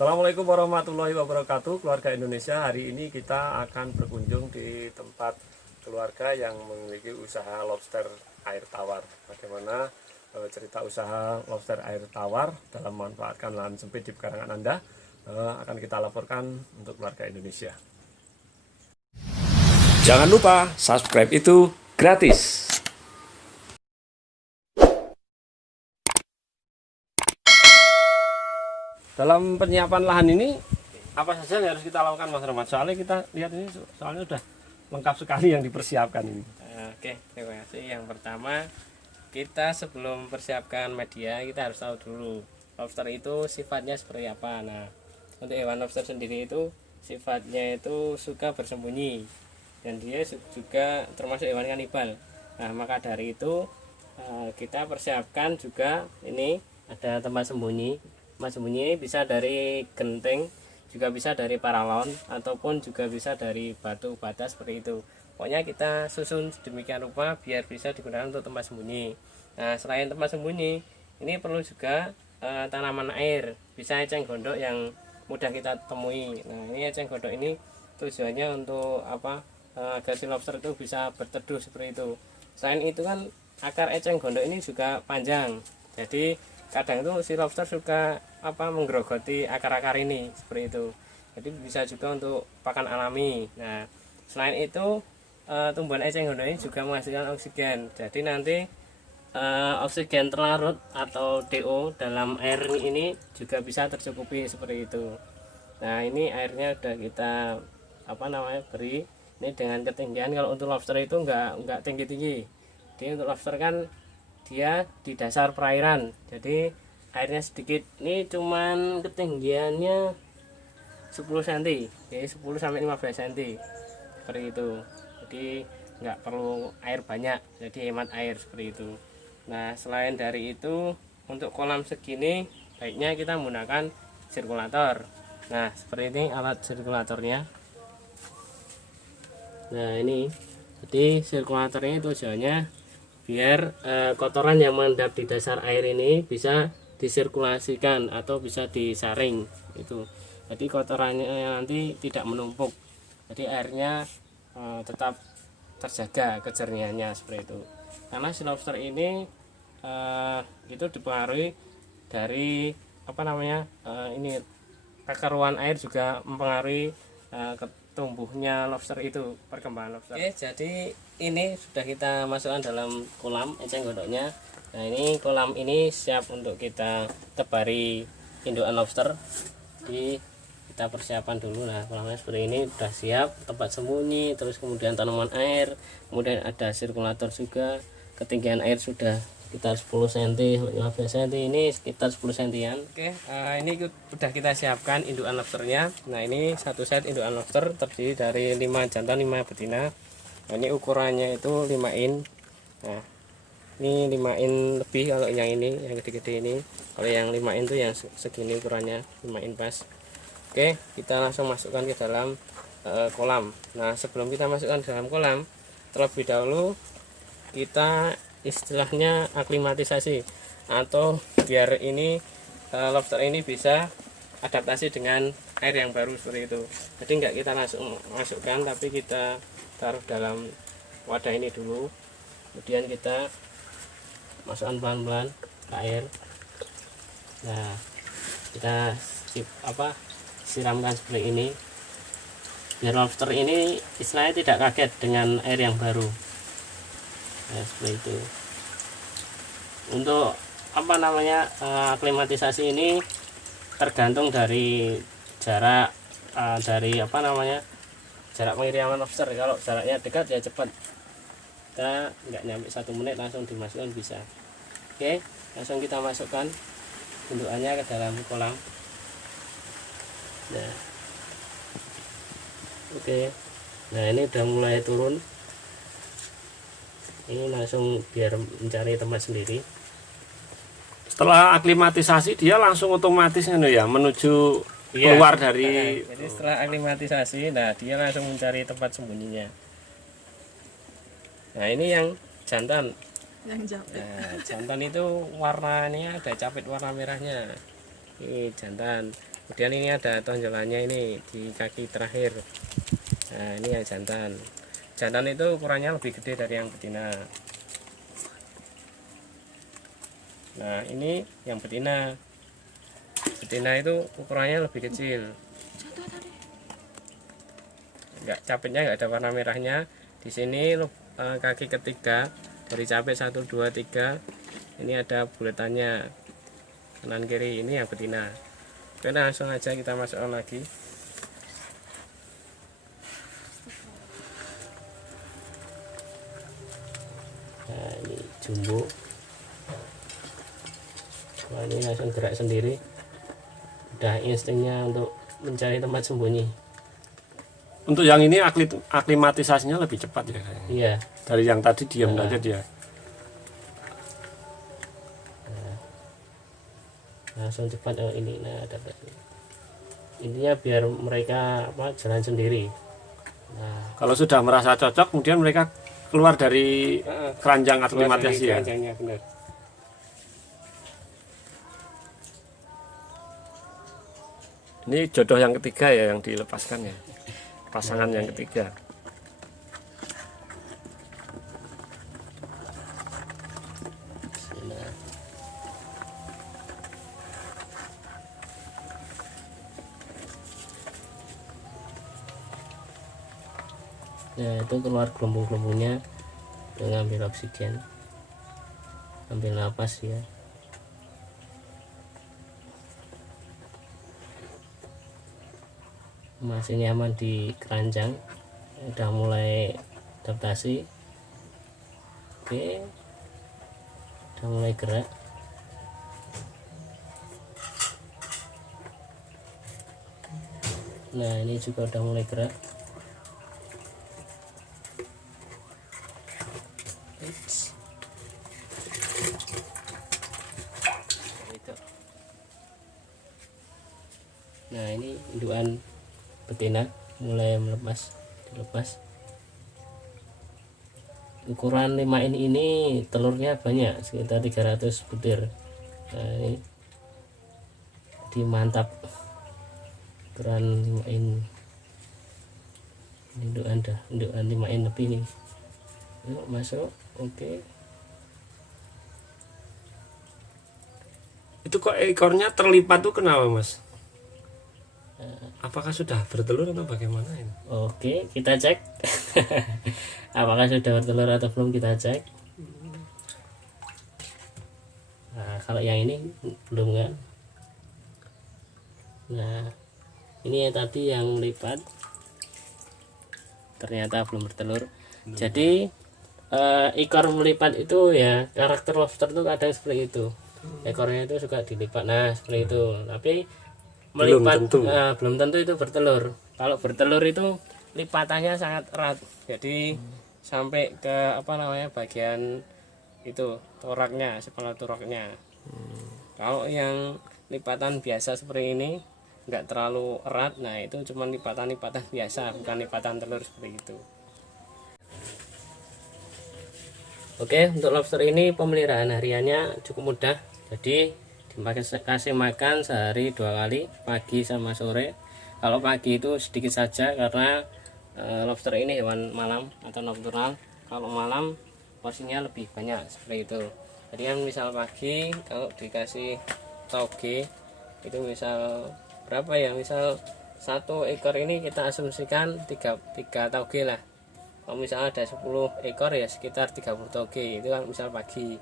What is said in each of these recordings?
Assalamualaikum warahmatullahi wabarakatuh, keluarga Indonesia. Hari ini kita akan berkunjung di tempat keluarga yang memiliki usaha lobster air tawar. Bagaimana cerita usaha lobster air tawar dalam memanfaatkan lahan sempit di pekarangan Anda akan kita laporkan untuk keluarga Indonesia. Jangan lupa subscribe itu gratis. Dalam penyiapan lahan ini apa saja yang harus kita lakukan, Mas Rahmat? Soalnya kita lihat ini soalnya udah lengkap sekali yang dipersiapkan ini. Oke, terima kasih. Yang pertama, kita sebelum mempersiapkan media, kita harus tahu dulu lobster itu sifatnya seperti apa. Nah, untuk hewan lobster sendiri itu sifatnya itu suka bersembunyi dan dia juga termasuk hewan kanibal. Nah, maka dari itu kita persiapkan juga ini ada tempat sembunyi. Tempat sembunyi ini bisa dari genteng, juga bisa dari paralon, ataupun juga bisa dari batu bata seperti itu. Pokoknya kita susun sedemikian rupa biar bisa digunakan untuk tempat sembunyi. Nah, selain tempat sembunyi, ini perlu juga tanaman air, bisa eceng gondok yang mudah kita temui. Nah, ini eceng gondok ini tujuannya untuk apa? Agar si lobster itu bisa berteduh seperti itu. Selain itu kan akar eceng gondok ini juga panjang, jadi kadang itu si lobster suka menggerogoti akar-akar ini seperti itu. Jadi bisa juga untuk pakan alami. Nah, selain itu tumbuhan eceng gondok ini juga menghasilkan oksigen. Jadi nanti oksigen terlarut atau DO dalam air ini juga bisa tercukupi seperti itu. Nah, ini airnya sudah kita beri ini dengan ketinggian. Kalau untuk lobster itu enggak tinggi-tinggi. Jadi untuk lobster kan dia di dasar perairan, jadi airnya sedikit. Ini cuman ketinggiannya 10 cm, jadi 10 sampai 15 cm seperti itu. Jadi nggak perlu air banyak, jadi hemat air seperti itu. Nah, selain dari itu, untuk kolam segini baiknya kita menggunakan sirkulator. Nah, seperti ini alat sirkulatornya. Nah, ini jadi sirkulator ini tujuannya biar kotoran yang mengendap di dasar air ini bisa disirkulasikan atau bisa disaring itu. Jadi kotorannya nanti tidak menumpuk, jadi airnya tetap terjaga kejernihannya seperti itu. Karena si lobster ini itu dipengaruhi dari ini kekaruan air juga mempengaruhi tumbuhnya lobster itu, perkembangan lobster. Oke, jadi ini sudah kita masukkan dalam kolam eceng gondoknya. Nah, ini kolam ini siap untuk kita tebari indukan lobster. Jadi kita persiapan dulu. Nah, kolamnya seperti ini sudah siap, tempat sembunyi, terus kemudian tanaman air, kemudian ada sirkulator juga. Ketinggian air sudah sekitar 10 cm, 15 cm, ini sekitar 10 cm. Oke, ini sudah kita siapkan indukan lobsternya. Nah, ini satu set indukan lobster terdiri dari 5 jantan 5 betina. Nah, ini ukurannya itu 5 in. Nah, ini 5 in lebih kalau yang ini, yang gede-gede ini. Kalau yang 5 in itu yang segini ukurannya, 5 in pas. Oke, kita langsung masukkan ke dalam kolam. Nah, sebelum kita masukkan ke dalam kolam, terlebih dahulu kita istilahnya aklimatisasi, atau biar ini lobster ini bisa adaptasi dengan air yang baru seperti itu. Jadi enggak kita langsung masukkan, tapi kita taruh dalam wadah ini dulu, kemudian kita masukkan pelan-pelan ke air. Nah, kita siramkan seperti ini biar lobster ini istilahnya tidak kaget dengan air yang baru. Nah, seperti itu. Untuk aklimatisasi ini tergantung dari jarak jarak pengiriman lobster. Kalau jaraknya dekat ya cepat, kita nggak nyampe 1 menit langsung dimasukkan bisa. Oke, langsung kita masukkan indukannya ke dalam kolam. Nah, oke, nah ini udah mulai turun. Ini langsung biar mencari tempat sendiri. Setelah aklimatisasi dia langsung otomatis menuju keluar dari. Jadi setelah aklimatisasi, nah dia langsung mencari tempat sembunyinya. Nah, ini yang jantan. Yang japit. Nah, jantan itu warnanya ada capit warna merahnya. Ini jantan. Kemudian ini ada tonjolannya ini di kaki terakhir. Nah ini yang jantan. Jantan itu ukurannya lebih gede dari yang betina. Nah ini yang betina. Betina itu ukurannya lebih kecil. Enggak, capitnya enggak ada warna merahnya. Di sini kaki ketiga dari capit 1 2 3 ini ada buletannya kanan kiri, ini yang betina. Oke, langsung aja kita masukkan lagi. Nah ini jumbo. Nah ini langsung gerak sendiri, udah instingnya untuk mencari tempat sembunyi. Untuk yang ini aklimatisasinya lebih cepat ya kayaknya. Iya. Dari yang tadi diam aja dia. Langsung cepat. Oh ini, nah dapat. Intinya biar mereka jalan sendiri. Nah Kalau sudah merasa cocok, kemudian mereka keluar dari keranjang aklimatisasi ya. keranjangnya, benar. Ini jodoh yang ketiga ya yang dilepaskan ya. Pasangan yang ketiga. Nah itu keluar gelembung-gelembungnya, ngambil oksigen, ambil napas ya. Masih nyaman di keranjang, udah mulai adaptasi. Oke, udah mulai gerak. Nah ini juga udah mulai gerak. Nah ini indukan betina mulai dilepas. Ukuran 5 ini telurnya banyak, sekitar 300 butir. Nah ini dimantap, ukuran 5 in. Indukan 5 in lebih nih. Yuk masuk. Oke. Itu kok ekornya terlipat tuh kenapa mas? Apakah sudah bertelur atau bagaimana ini? Oke, kita cek. Apakah sudah bertelur atau belum, kita cek. Nah, kalau yang ini belum kan. Nah, ini yang tadi yang lipat ternyata belum bertelur. Jadi ekor melipat itu ya, karakter lobster itu kadang seperti itu. Ekornya itu suka dilipat. Nah, seperti itu. Tapi melipat belum tentu itu bertelur. Kalau bertelur itu lipatannya sangat erat, jadi sampai ke bagian itu toraknya, kepala toraknya. Kalau yang lipatan biasa seperti ini nggak terlalu erat, nah itu cuma lipatan biasa, bukan lipatan telur seperti itu. Oke, untuk lobster ini pemeliharaan hariannya cukup mudah. Jadi kasih makan sehari 2 kali, pagi sama sore. Kalau pagi itu sedikit saja karena lobster ini hewan malam atau nocturnal. Kalau malam porsinya lebih banyak seperti itu. Jadi yang misal pagi kalau dikasih tauge itu misal berapa ya, misal 1 ekor ini kita asumsikan 3 tauge lah. Kalau misalnya ada 10 ekor ya sekitar 30 tauge, itu kan misal pagi.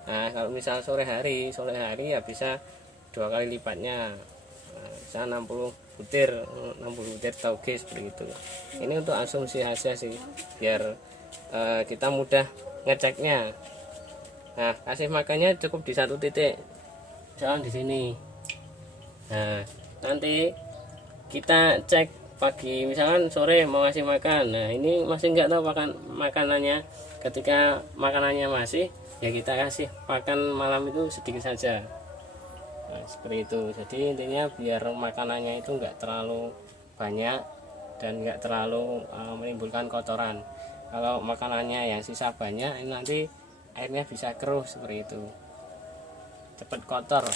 Nah kalau misal sore hari ya bisa 2 kali lipatnya, bisa 60 butir tauge seperti itu. Ini untuk asumsi saja sih, biar kita mudah ngeceknya. Nah kasih makannya cukup di 1 titik, misalnya di sini. Nah nanti kita cek pagi, misalkan sore mau ngasih makan. Nah ini masih nggak tahu makanannya. Ketika makanannya masih, ya kita kasih pakan malam itu sedikit saja. Nah, seperti itu. Jadi intinya biar makanannya itu enggak terlalu banyak dan enggak terlalu menimbulkan kotoran. Kalau makanannya yang sisa banyak, ini nanti airnya bisa keruh seperti itu, cepat kotor.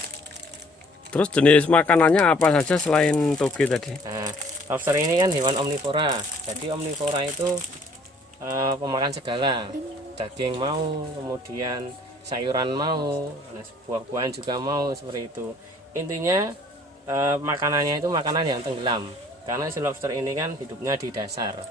Terus jenis makanannya apa saja selain toge tadi? Nah, lobster ini kan hewan omnivora. Jadi omnivora itu pemakan segala. Daging mau, kemudian sayuran mau, nah, buah-buahan juga mau, seperti itu. Intinya makanannya itu makanan yang tenggelam. Karena si lobster ini kan hidupnya di dasar.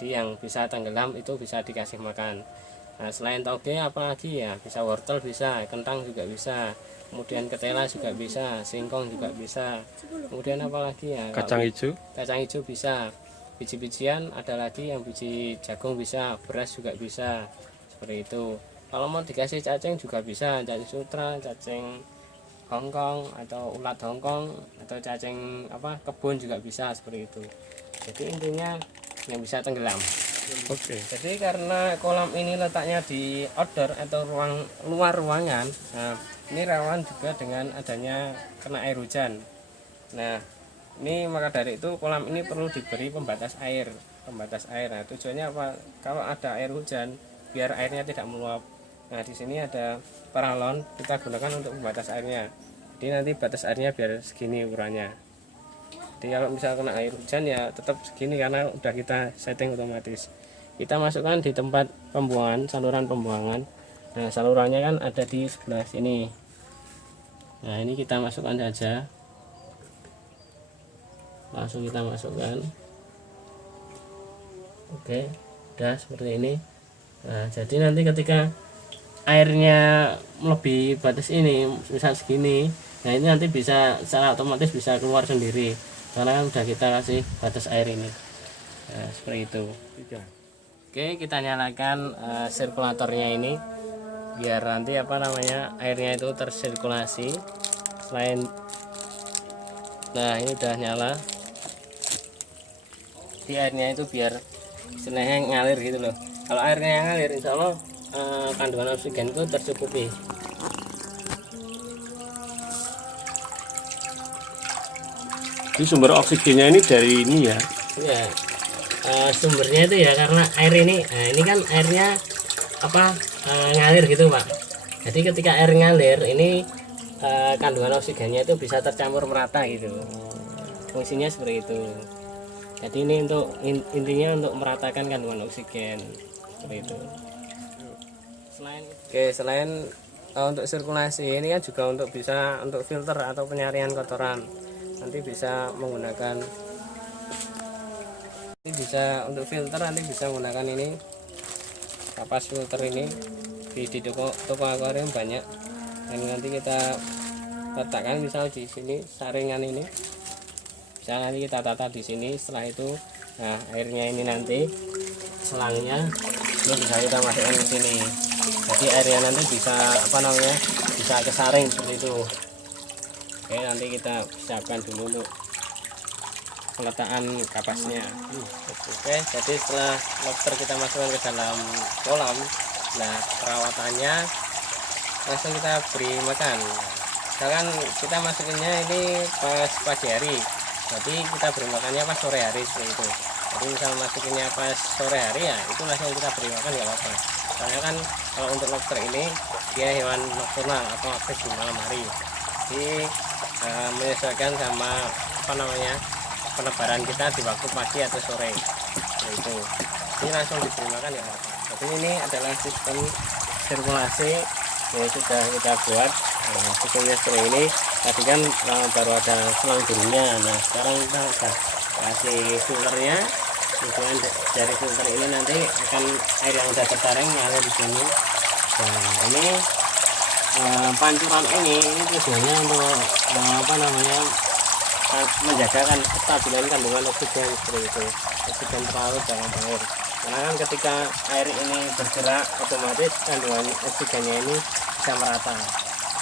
Jadi yang bisa tenggelam itu bisa dikasih makan. Nah, selain toge apalagi ya? Bisa wortel bisa, kentang juga bisa. Kemudian ketela juga bisa, singkong juga bisa. Kemudian apalagi ya? Kacang hijau? Kacang hijau bisa. Biji-bijian ada lagi yang biji jagung bisa, beras juga bisa. Seperti itu. Kalau mau dikasih cacing juga bisa, cacing sutra, cacing Hongkong atau ulat Hongkong atau cacing kebun juga bisa, seperti itu. Jadi intinya yang bisa tenggelam. Oke. Jadi karena kolam ini letaknya di outdoor atau luar ruangan, nah, ini rawan juga dengan adanya kena air hujan. Nah, ini maka dari itu kolam ini perlu diberi pembatas air. Nah, tujuannya apa? Kalau ada air hujan, biar airnya tidak meluap. Nah, di sini ada paralon, kita gunakan untuk pembatas airnya. Jadi nanti batas airnya biar segini ukurannya. Jadi kalau misalnya kena air hujan ya tetap segini karena udah kita setting otomatis. Kita masukkan di tempat pembuangan, saluran pembuangan. Nah, salurannya kan ada di sebelah sini. Nah, ini kita masukkan saja. Langsung kita masukkan. Oke, udah seperti ini. Nah, jadi nanti ketika airnya melebihi batas ini, misal segini, nah ini nanti bisa secara otomatis bisa keluar sendiri karena kan udah kita kasih batas air ini. Nah, seperti itu. Oke, kita nyalakan sirkulatornya ini biar nanti airnya itu tersirkulasi. Nah, ini udah nyala. Di airnya itu biar istilahnya ngalir gitu loh. Kalau airnya yang ngalir, insya Allah kandungan oksigen itu tercukupi. Jadi sumber oksigennya ini dari ini ya? Ya, sumbernya itu ya karena air ini, nah ini kan airnya ngalir gitu Pak. Jadi ketika air ngalir ini kandungan oksigennya itu bisa tercampur merata gitu. Fungsinya seperti itu. Jadi ini untuk intinya untuk meratakan kandungan oksigen seperti itu. Selain untuk sirkulasi ini kan juga untuk bisa untuk filter atau penyaringan kotoran. Nanti bisa menggunakan untuk filter, nanti bisa menggunakan ini kapas filter ini di toko akuarium banyak. Dan nanti kita letakkan misal di sini saringan ini, bisa nanti kita tata di sini. Setelah itu nah airnya ini nanti selangnya itu bisa kita masukkan ke sini. Jadi airnya nanti bisa bisa kesaring seperti itu. Oke, nanti kita siapkan dulu untuk peletakan kapasnya. Oke, jadi setelah lobster kita masukkan ke dalam kolam, nah perawatannya langsung kita beri makan. Misalkan kita masukinnya ini pas pagi hari, jadi kita beri makannya pas sore hari seperti itu. Jadi misal masukinnya pas sore hari ya itu langsung kita beri makan nggak apa-apa. Soalnya kan kalau untuk lobster ini dia hewan nokturnal atau aktif di malam hari. Jadi menyesuaikan sama penebaran kita di waktu pagi atau sore. Nah, itu ini langsung diberi makan ya apa. Jadi ini adalah sistem sirkulasi yang sudah kita buat. Nah, sistemnya seperti ini. Tadi kan baru ada selang birunya. Nah, sekarang kita sudah kasih filternya. Kemudian dari filter ini nanti akan air yang sudah tersaring ngalir di sini. Nah, ini pancuran ini tujuannya untuk menjaga kestabilan kandungan oksigen seperti itu. Oksigen terlarut dalam air. Karena kan ketika air ini bergerak otomatis kandungan oksigennya ini bisa merata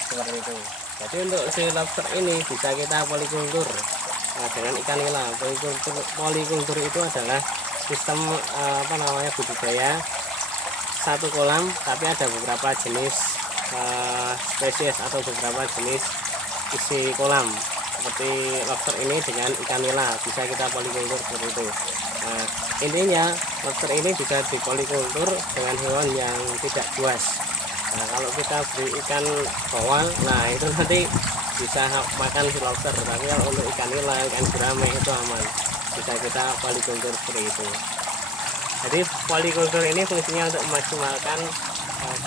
seperti itu. Jadi untuk si lobster ini bisa kita polikultur dengan ikan nila. Polikultur itu adalah sistem budidaya satu kolam tapi ada beberapa jenis spesies atau beberapa jenis isi kolam. Seperti lobster ini dengan ikan nila bisa kita polikultur seperti itu. Nah, intinya lobster ini bisa dipolikultur dengan hewan yang tidak buas. Nah, kalau kita beri ikan bawal, nah itu nanti bisa makan si lobster, tapi kalau untuk ikan nila, ikan gurame itu aman, bisa kita polikultur seperti itu. Jadi polikultur ini fungsinya untuk memaksimalkan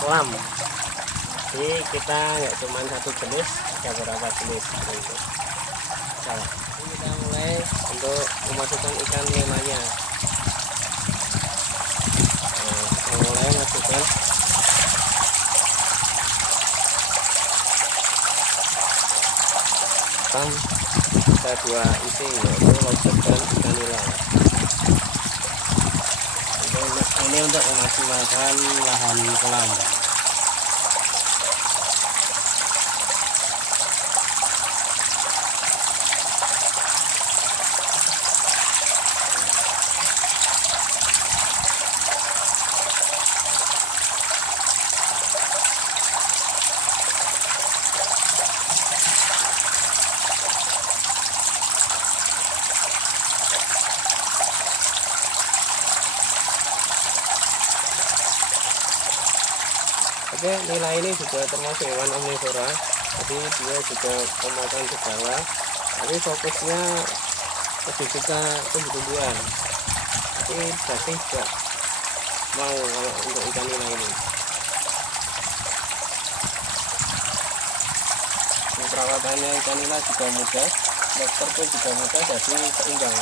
kolam. Jadi kita nggak cuma satu jenis, ada beberapa jenis seperti itu. Nah, ini kita mulai untuk memasukkan ikan lelanya. Nah, kita mulai masukkan. Kita dua isi, yaitu lobster dan ikan nila. Ini untuk memaksimalkan lahan kolam. Oke, nila ini juga termasuk hewan omnivora, jadi dia juga pemakan segala, tapi fokusnya lebih suka tumbuh-tumbuhan. Tapi daging juga mau kalau untuk ikan nila ini. Perawatannya ikan nila juga mudah, lobster pun juga mudah, jadi seimbang.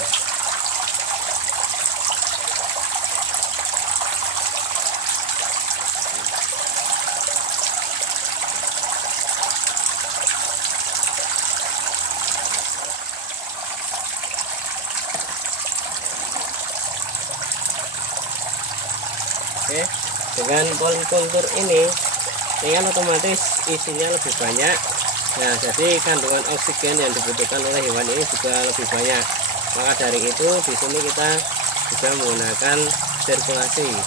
Oke, dengan polikultur ini kan otomatis isinya lebih banyak. Nah, jadi kandungan oksigen yang dibutuhkan oleh hewan ini juga lebih banyak. Maka dari itu di sini kita juga menggunakan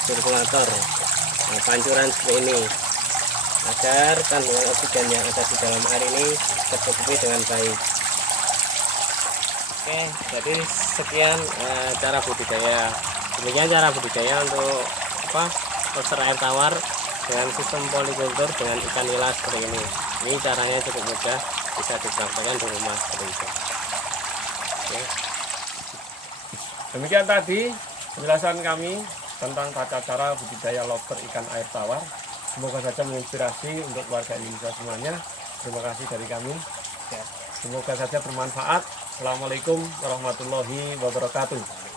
sirkulator, pancuran seperti ini, agar kandungan oksigen yang ada di dalam air ini tercukupi dengan baik. Oke, jadi sekian cara budidaya. Demikian cara budidaya untuk lobster air tawar dengan sistem polikultur dengan ikan nila seperti ini. Ini caranya cukup mudah, bisa dipraktekkan di rumah seperti itu. Oke. Demikian tadi penjelasan kami tentang tata cara budidaya lobster ikan air tawar. Semoga saja menginspirasi untuk warga Indonesia semuanya. Terima kasih dari kami. Semoga saja bermanfaat. Assalamualaikum warahmatullahi wabarakatuh.